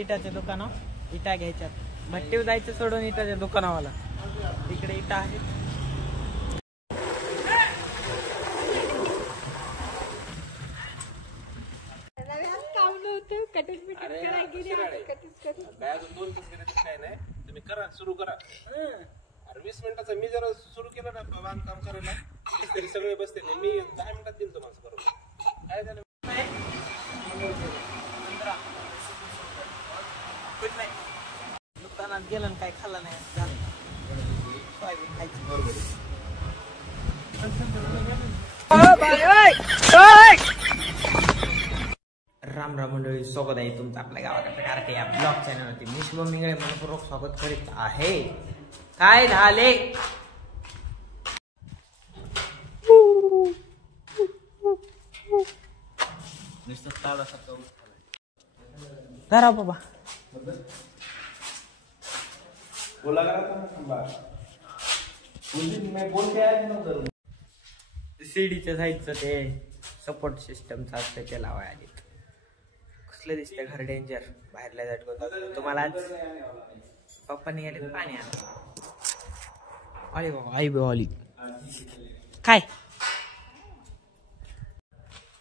इटाच्या दुकानावर इटा घ्यायच्यात. भट्टीवर जायचं सोडून इटाच्या दुकानावाला. इकडे इटा आहेत. तुम्ही करा सुरू करा. 20 मिनिटाचा मी जरा सुरू केलं ना बांधकाम करायला तरी सगळे बसते. मी 10 मिनिटात दिलतो माझं बरोबर. काय झालं दुकानात गेलं काय खाल्लं नाही. सोयाबीन खायची. राम राम मंडळी, स्वागत आहे तुमचं आपल्या गावाकडे कारटे या ब्लॉग चॅनलवरती. मी शुभम मिंगळे मनपूर्वक स्वागत करीत आहे. काय झाले धरा बाबा. बोला सीडीच्या साईडचं ते सपोर्ट सिस्टमचं असतं ते लावाय आधी. कसलं दिसतं घर डेंजर. बाहेरला जात तुम्हाला आज पप्पाने गेले पाणी आलं. अरे बाबा आई बाबा आली काय.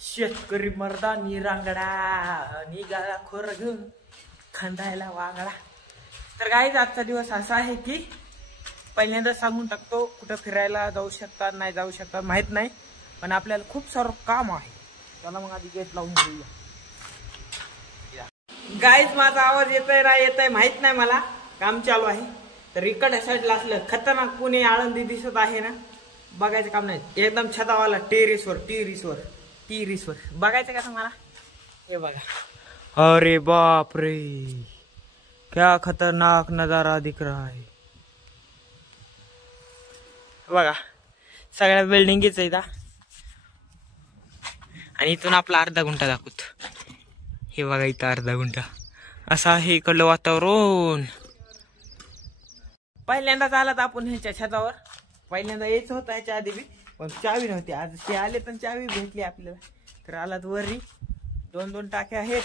शेतकरी मर्दानी रांगडा निघाला खोर घेऊन खांदायला वागडा. तर गाईज आजचा दिवस असा आहे की पहिल्यांदा सांगून टाकतो, कुठं फिरायला जाऊ शकतात नाही जाऊ शकतात माहित नाही, पण आपल्याला खूप सारं काम आहे. चला मग आधी गेट लावून घेऊया. गाईज माझा आवाज येतोय ना येतोय माहित नाही मला. काम चालू आहे. तर इकडे साईडला असलं खतरनाक पुणे आळंदी दिसत आहे ना, बघायचं काम नाही. एकदम छतावाला टेरिसवर बघायचं का मला. हे बघा. अरे बाप रे, क्या खतरनाक नजारा दिख रहा है. बघा सगळ्या बिल्डिंगीच आहे. आणि इथून आपला अर्धा गुंठा दाखवत. हे बघा इथं अर्धा गुंठा असं आहे इकडलं वातावरण. पहिल्यांदाच आलात आपण ह्याच्या छतावर. पहिल्यांदा यायचं होतं ह्याच्या आधी बी, पण चावी नव्हती. आज ते आले तर चावी भेटली आपल्याला. तर आलात वरी 2-2 टाक्या आहेत.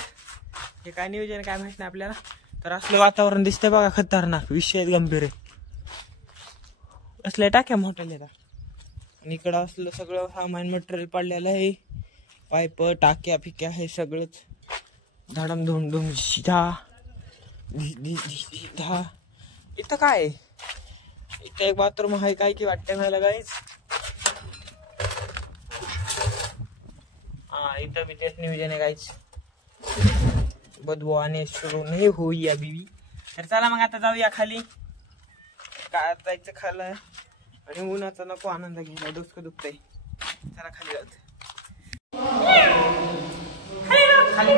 हे काय नियोजन काय माहित नाही आपल्याला. तर असलं वातावरण दिसतंय बघा खतरनाक. विषय गंभीर आहे. असल्या टाक्या मोठ्या येतात. आणि इकडं असलं सगळं सामान मटेरियल पडलेलं आहे. पाईप टाक्या फिक्या हे सगळंच धडम धुम धुम धा. इथं काय इथं एक बाथरूम आहे काय की वाटतंय मला गाईच. हा इथं बी तेच नियोजन आहे गाईच. बदबू आने सुरू नाही होई बीवी. तर चला मग आता जाऊया खाली. काय जायचं खालं आणि उन्हाचा नको आनंद घ्यायला. डोसकं दुखतंय. चला खाली जात. खाली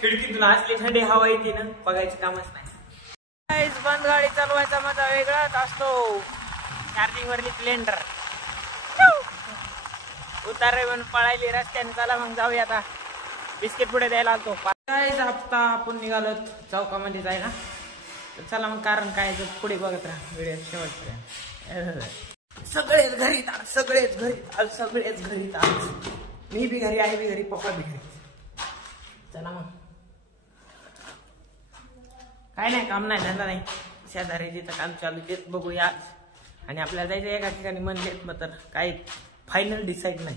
खिडकीतून असली थंडी हवा येते ना, बघायचं कामच नाही. बंद गाडी चालवायचा मजा वेगळाच असतो. चार्जिंग वरली स्प्लेंडर उतारे म्हणून पळायली रस्त्याने. चला मग जाऊया आता. बिस्किट पुढे द्यायला आलतो. हप्ता आपण निघालो चौकामध्ये जायला. तर चला मग कारण काय पुढे बघत राहा व्हिडिओ शेवटपर्यंत. सगळेच घरी सगळेच घरी आज. मी बी घरी, आई बी घरी, पप्पा बी घरी. चला मग. काय नाही काम नाही धंदा नाही. शेजारी जिथं काम चालू तेच बघूया. आणि आपल्याला जायचं एका ठिकाणी म्हणले मग तर काही फायनल डिसाईड नाही.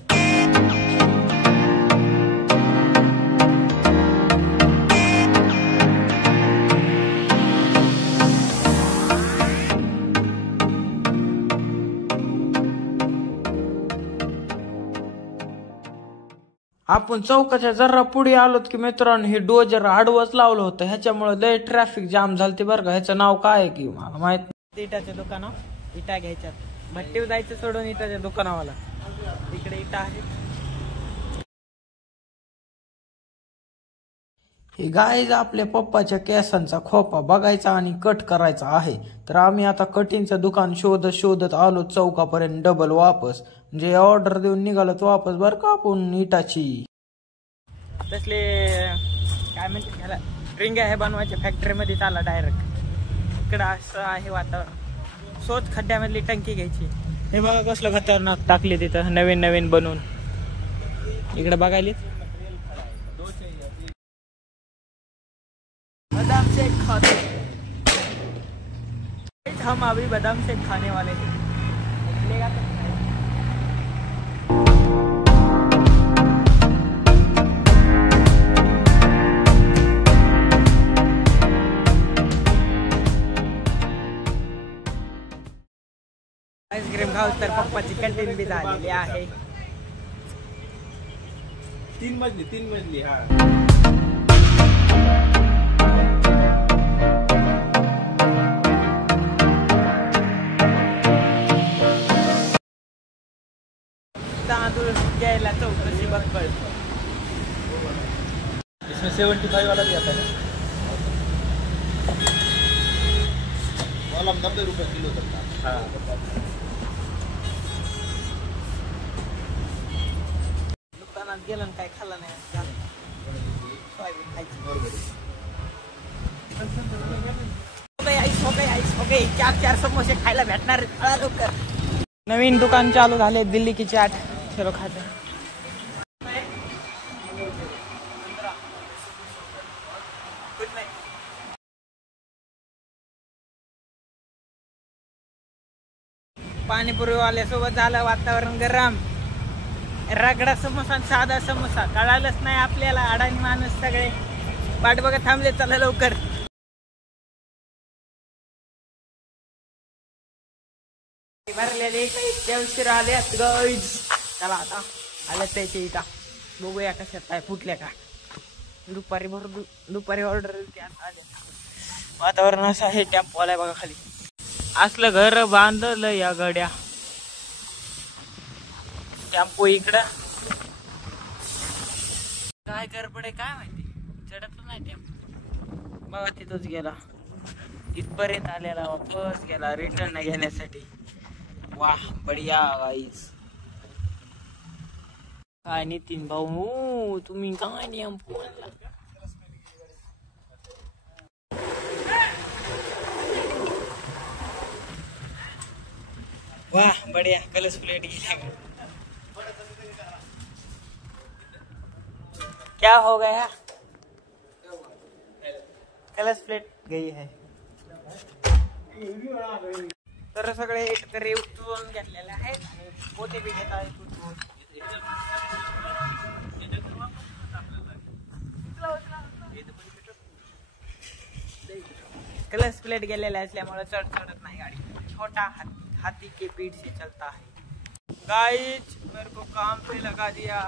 आपण चौकाच्या जरा पुढे आलोत की मित्रांनो, हे डोजर आडवच लावलं होतं. ह्याच्यामुळे लय ट्रॅफिक जाम झालते बरं का. ह्याचं नाव काय आहे की मला माहित. इटाच्या दुकानावर इटा घ्यायच्यात. भट्टीवर जायचं सोडून इटाच्या दुकानावाला. इकडे इटा आहे. हे गाईज आपल्या पप्पाच्या केसांचा खोपा बघायचा आणि कट करायचा आहे. तर आम्ही आता कटिंगचं दुकान शोधत आलो चौकापर्यंत. डबल वापस म्हणजे ऑर्डर देऊन निघालो वापस बरं का आपण इटाची. तसले काय म्हणते त्याला रिंग्या हे बनवायचे फॅक्टरीमध्ये चाला डायरेक्ट. इकडं असं आहे वातावरण. सोच खड्ड्यामधली टंकी घ्यायची. हे बघा कसलं खतरनाक टाकले तिथं नवीन बनवून. इकडे बघायला शेक खाते। हम अभी बादाम शेक खाने वाले हैं। मिलेगा तो आईस्क्रीम खाऊ तर पप्पाची कॅन्टीन बी झालेली आहे। 3 मजली हा। तांदूळ घ्यायला चौकशी बक्कळ। इसमें 75 वाला भी आता है वाला 90 रुपये किलो तक का। हाँ दुकानात गेलं आणि काय खाल्लं नाही, सोयाबीन खायची। हो गई 4 समोसे खायला भेटणार लवकर। नवीन दुकान चालू झाले दिल्ली की चाट, चलो खाते। पाणीपुरी वाल्यासोबत झालं वातावरण गरम। रगडा समोसा साधा समोसा कळालंच नाही आपल्याला। अडाणी माणूस सगळे वाट बघत थांबले, चला लवकर। भरलेले उशीर आल्यात गाईज। चला आता आल्यात त्याचे इथं, बघूया कशात काय फुटल्या का। दुपारी ऑर्डर वातावरण असं आहे। टेम्पो आलाय बघा खाली। असलं घर बांधलं या गड्या। टेम्पो इकडं काय गडबड काय माहिती, चढत नाही टेम्पो बघा। तिथंच गेला, इथपर्यंत आलेला वापस गेला रिटर्न घेण्यासाठी। वाह बढिया गाईस। काय नितीन भाऊ तुम्ही काय टेम्पो आणला? वाह बढ़िया कलश प्लेट गेला। क्या हो गया? कलश प्लेट गई है। तर सगळे एकतरी उचलून घेतलेले आहेत, पोते बी घेत आहेत उचलून। कलश प्लेट गेलेले असल्यामुळे चढत नाही गाडी। छोटा हाथी के पीठ से चलता है। गाइस मेरे को काम पे लगा दिया।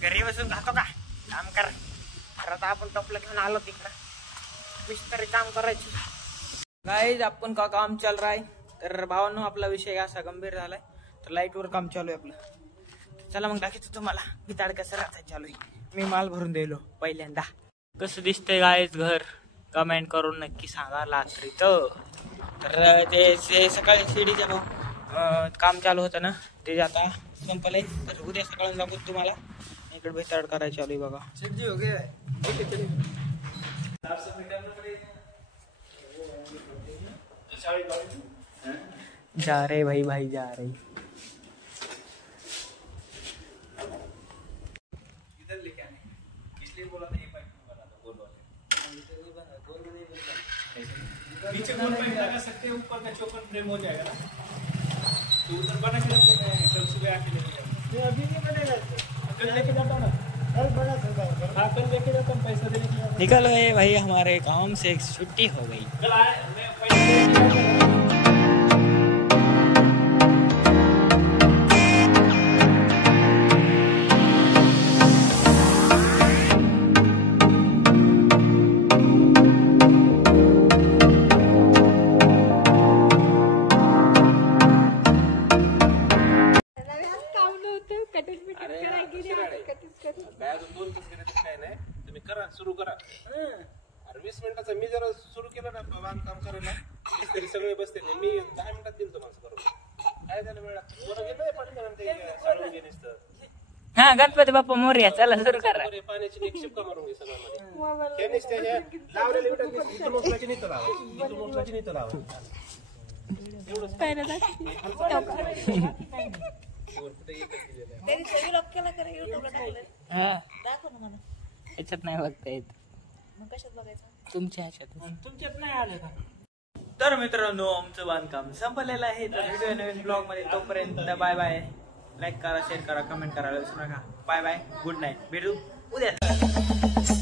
घरी बसून खातो का? काम कर। आता आपण टपलं घेऊन आलो तिकडं, मिस्त्री काम करायची। गाइस अपन का काम चल रहा है। तर भावांनो आपला विषय असा गंभीर झालाय, तर लाईट वर काम चालू आहे आपलं। चला मग दाखवतो तुम्हाला बिताड कसं राहतं चालू आहे। मी माल भरून दिलो पहिल्यांदा। कसं दिसतंय गाइस घर, कमेंट करून नक्की सांगा रात्री। तर ते सकाळी शिडीचं काम चालू होतं ना, ते आता संपलंय। तर उद्या सकाळी दाखवतो तुम्हाला। इकडे बिताड करायची चालू आहे बघा। सब्जी हो गया जा रहे भाई जा रहे। इधर लेके आने इसलिए बोला था ये पाइप बना दो गोल वाले। नीचे गोल पाइप लगा सकते हैं, ऊपर का चौकन फ्रेम हो जाएगा ना। तो उधर बना के रखो, मैं कल सुबह आके लेके जाऊंगा। अभी नहीं बनेगा, कल लेके जाता हूँ ना। कल बना सकता। हाँ कल लेके जाता हूँ, पैसा देने के लिए। निकल गए भाई, हमारे काम से एक छुट्टी हो गई। कल आए मैं पैसा सुरू करा। अरे 20 मिनिटाचा मी जरा सुरू केलं ना बांधकाम करायला, तरी सगळे बसते। मी 10 मिनिटात दिल माणसं करून। काय झालं वेळ बरं गेलं पटकन ते साडून गेलीस तर। हा गणपती बाप्पा मोरया, चला सुरू करा। पाण्याची एक शिपका मारून घे सगळ्यामध्ये। हे निसते हे लावलेले विटांनी इथून मोठल्याची नीत लावा, इथून मोठल्याची नीत लावा। एवढंच काय ना याच्यात नाही बघता येत. मग कशात बघायचं? तुमच्या ह्याच्यात. तुमच्यात नाही आले का? तर मित्रांनो आमचं बांधकाम संपलेलं आहे. तर व्हिडिओ नवीन ब्लॉग मध्ये, तोपर्यंत बाय बाय. लाईक करा, शेअर करा, कमेंट करायला विसरू नका. बाय बाय, गुड नाईट, भेटू उद्या.